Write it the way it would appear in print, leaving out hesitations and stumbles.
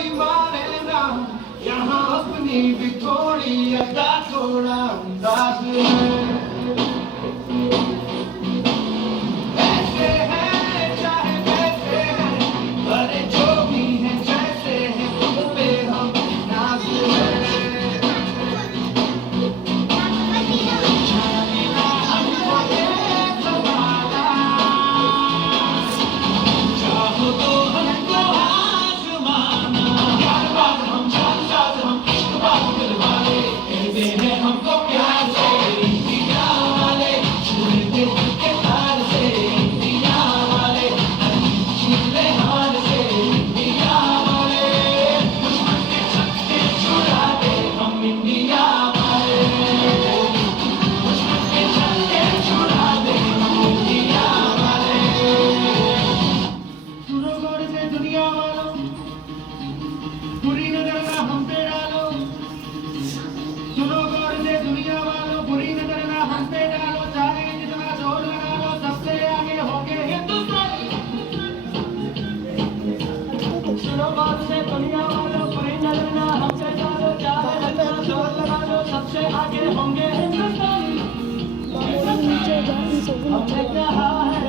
कोई माने ना, यहाँ अपनी भी थोड़ी अदा थोड़ा अंदाज है। ऐसे हैं चाहे वैसे हैं, अरे जो भी हैं जैसे हैं खुद पे हम नाज है। जानेना हमको ये ज़माना, चाहो तो हमको आज़माना। यारबाज़ हम, जानसाज़ हम, इश्क़बाज़ दिलवाले, कहते हैं हमको प्यार से इंडिया वाले। छूने दिल के तार से इंडिया वाले, छूने हार से इंडिया वाले। दुश्मन के छक्के छुड़ा दे हम इंडिया वाले, दुश्मन के छक्के छुड़ा दे हम इंडिया वाले। सुनो गौर से दुनिया वालों, बुरी नजर ना हम पे डालो। सुनो गौर से दुनिया वालों, बुरी नजर ना हम पे डालो। चाहे जितना जोर लगा लो, सबसे आगे होंगे हिंदुस्तानी। सुनो गौर से दुनिया वालों, बुरी नजर ना हम पे डालो। चाहे जितना जोर लगा लो, सबसे आगे होंगे हिंदुस्तानी। हमने कहा है